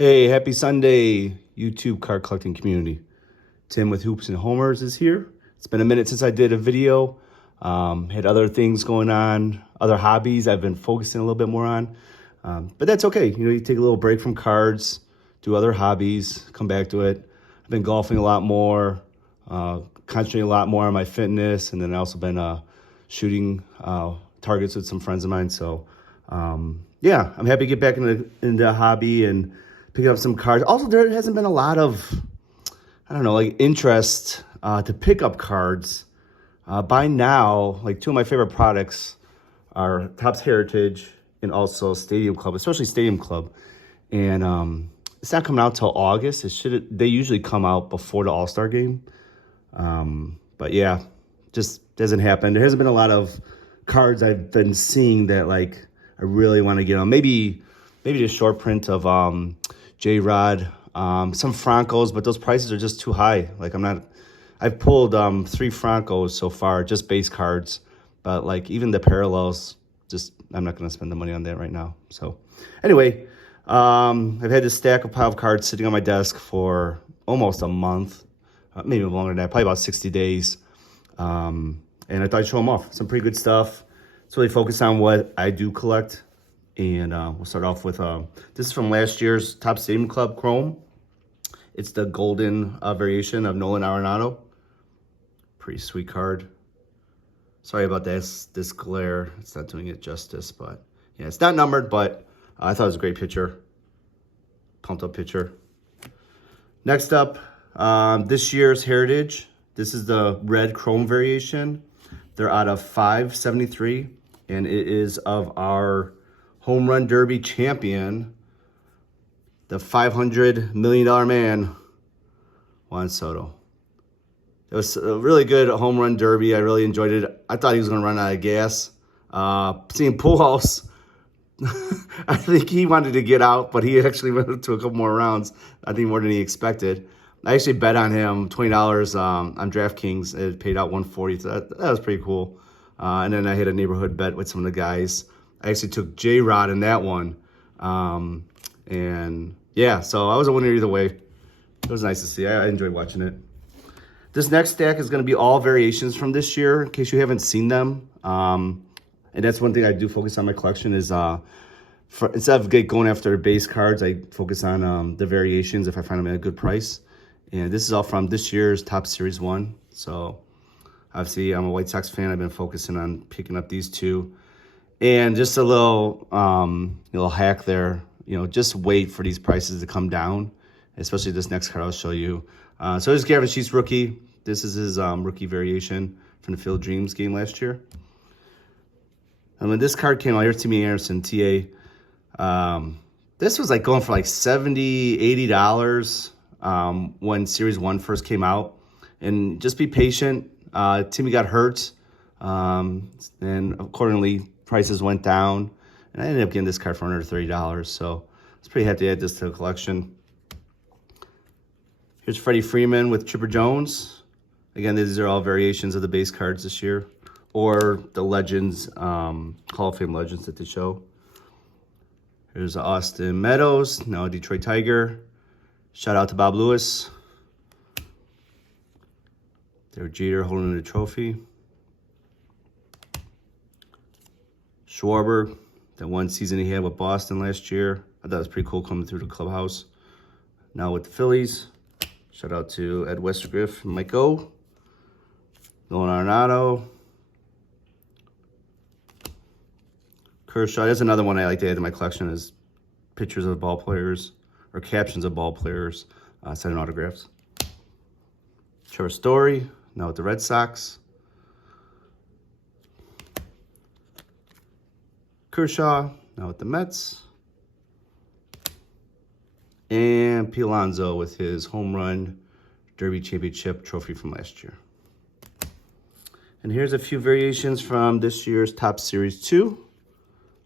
Hey, happy Sunday, YouTube card collecting community. Tim with Hoops and Homers is here. It's been a minute since I did a video. Had other things going on, other hobbies I've been focusing a little bit more on. But that's okay. You take a little break from cards, do other hobbies, come back to it. I've been golfing a lot more, concentrating a lot more on my fitness, and then I also been shooting targets with some friends of mine. So, yeah, I'm happy to get back into a hobby and picking up some cards. Also, there hasn't been a lot of, interest to pick up cards. By now, two of my favorite products are Topps Heritage and also Stadium Club, especially Stadium Club. And it's not coming out till August. They usually come out before the All-Star game. But yeah, just doesn't happen. There hasn't been a lot of cards I've been seeing that I really want to get on. Maybe the short print of J-Rod, some Francos, but those prices are just too high. I've pulled 3 Francos so far, just base cards, but even the parallels, I'm not going to spend the money on that right now. So anyway, I've had this stack of pile of cards sitting on my desk for almost a month, maybe longer than that, probably about 60 days. And I thought I'd show them off. Some pretty good stuff. It's really focused on what I do collect. And we'll start off with, this is from last year's Topps Stadium Club Chrome. It's the golden variation of Nolan Arenado. Pretty sweet card. Sorry about this glare. It's not doing it justice, but yeah, it's not numbered, but I thought it was a great picture. Pumped up picture. Next up, this year's Heritage. This is the red Chrome variation. They're out of 573, and it is of our Home Run Derby champion, the $500 million man, Juan Soto. It was a really good home run derby. I really enjoyed it. I thought he was going to run out of gas. Seeing Pujols, I think he wanted to get out, but he actually went to a couple more rounds, I think more than he expected. I actually bet on him $20 on DraftKings. It paid out $140, so that was pretty cool. And then I hit a neighborhood bet with some of the guys. I actually took J-Rod in that one. And yeah, so I was a winner either way. It was nice to see. I enjoyed watching it. This next stack is going to be all variations from this year, in case you haven't seen them. And that's one thing I do focus on my collection is, instead of going after base cards, I focus on the variations if I find them at a good price. And this is all from this year's Topps Series 1. So obviously I'm a White Sox fan. I've been focusing on picking up these two. And just a little hack there, just wait for these prices to come down, especially this next card I'll show you. So there's Gavin Sheets rookie. This is his rookie variation from the Field Dreams game last year. And when this card came out, here's Timmy Anderson, TA. This was going for $70, $80 when Series 1 first came out. And just be patient. Timmy got hurt, and accordingly, prices went down, and I ended up getting this card for under $30, so I was pretty happy to add this to the collection. Here's Freddie Freeman with Chipper Jones. Again, these are all variations of the base cards this year, or the Legends, Hall of Fame Legends that they show. Here's Austin Meadows, now a Detroit Tiger. Shout out to Bob Lewis. Derek Jeter holding the trophy. Schwarber, that one season he had with Boston last year. I thought it was pretty cool coming through the clubhouse. Now with the Phillies. Shout out to Ed Westergriff and Mike O. Nolan Arenado. Kershaw. There's another one I like to add to my collection is pictures of ball players or captions of ball players signing autographs. Trevor Story, now with the Red Sox. Kershaw, now with the Mets. And Pete Alonso with his home run derby championship trophy from last year. And here's a few variations from this year's Topps Series 2.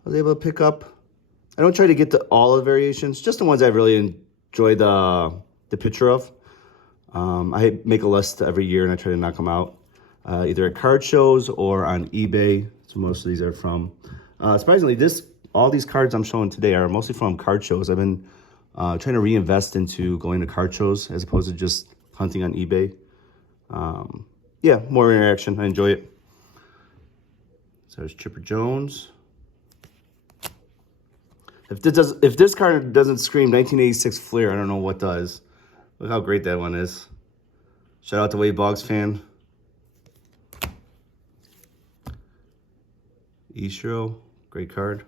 I was able to pick up. I don't try to get to all the variations, just the ones I really enjoy the picture of. I make a list every year and I try to knock them out, either at card shows or on eBay. So most of these are from. Surprisingly, all these cards I'm showing today are mostly from card shows. I've been trying to reinvest into going to card shows as opposed to just hunting on eBay. Yeah, more interaction. I enjoy it. So there's Chipper Jones. If this card doesn't scream 1986 Flair, I don't know what does. Look how great that one is. Shout out to Wade Boggs fan. Ichiro, great card.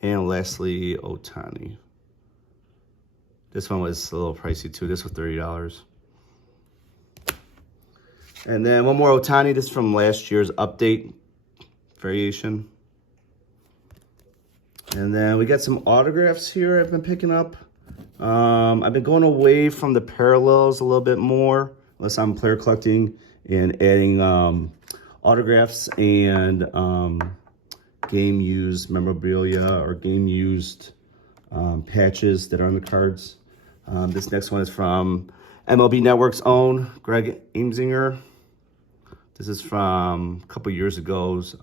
And lastly, Ohtani. This one was a little pricey too. This was $30. And then one more Ohtani. This is from last year's update variation. And then we got some autographs here I've been picking up. I've been going away from the parallels a little bit more, unless I'm player collecting, and adding autographs and game used memorabilia or game used patches that are on the cards. This next one is from MLB Network's own Greg Amsinger. This is from a couple years ago's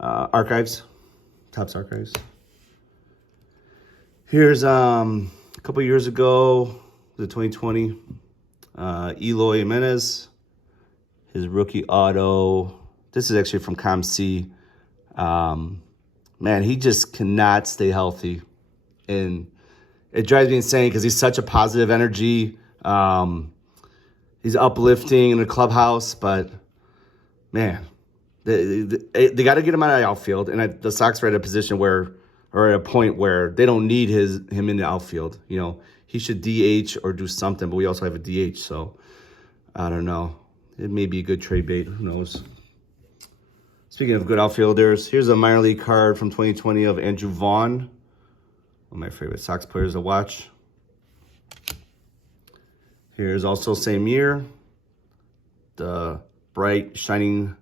archives, Topps archives. Here's a couple years ago, the 2020, Eloy Jimenez, his rookie auto. This is actually from ComC. Man, he just cannot stay healthy, and it drives me insane because he's such a positive energy. He's uplifting in the clubhouse, but man, they got to get him out of the outfield, and the Sox are at a position where, or at a point where they don't need him in the outfield. You know, he should DH or do something, but we also have a DH, so I don't know. It may be a good trade bait. Who knows? Speaking of good outfielders, here's a minor league card from 2020 of Andrew Vaughn, one of my favorite Sox players to watch. Here's also same year, the bright, shining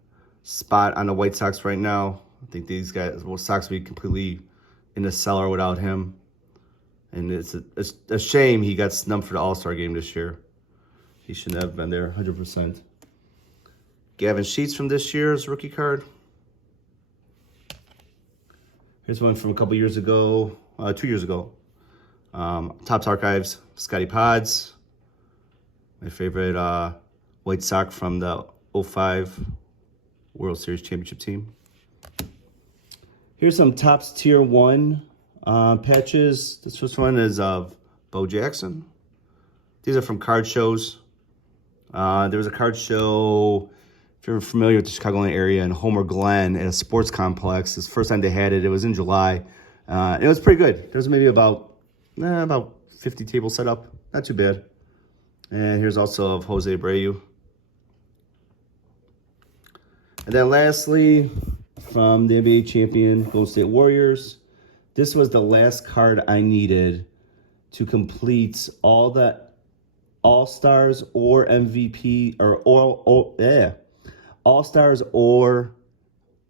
spot on the White Sox right now. I think these guys, well, Sox will be completely in the cellar without him. And it's a shame he got snubbed for the All-Star game this year. He shouldn't have been there, 100%. Gavin Sheets from this year's rookie card. Here's one from a couple years ago, 2 years ago. Topps Archives, Scotty Pods. My favorite White Sox from the 05 World Series Championship team. Here's some Topps Tier 1 patches. This first one is of Bo Jackson. These are from card shows. There was a card show, if you're familiar with the Chicagoland area, in Homer Glen at a sports complex. This first time they had it, it was in July. It was pretty good. There was maybe about 50 tables set up. Not too bad. And here's also of Jose Abreu. And then lastly, from the NBA champion Golden State Warriors, this was the last card I needed to complete all the All-Stars or MVP or All-Stars or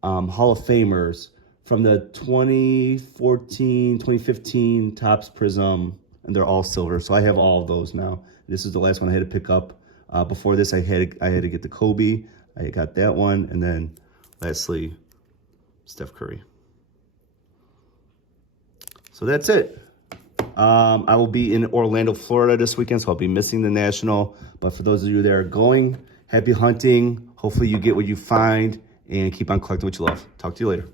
Hall of Famers from the 2014, 2015 Topps Prism, and they're all silver. So I have all of those now. This is the last one I had to pick up. Before this, I had to get the Kobe. I got that one, and then lastly, Steph Curry. So that's it. I will be in Orlando, Florida this weekend, so I'll be missing the National. But for those of you that are going, happy hunting. Hopefully you get what you find, and keep on collecting what you love. Talk to you later.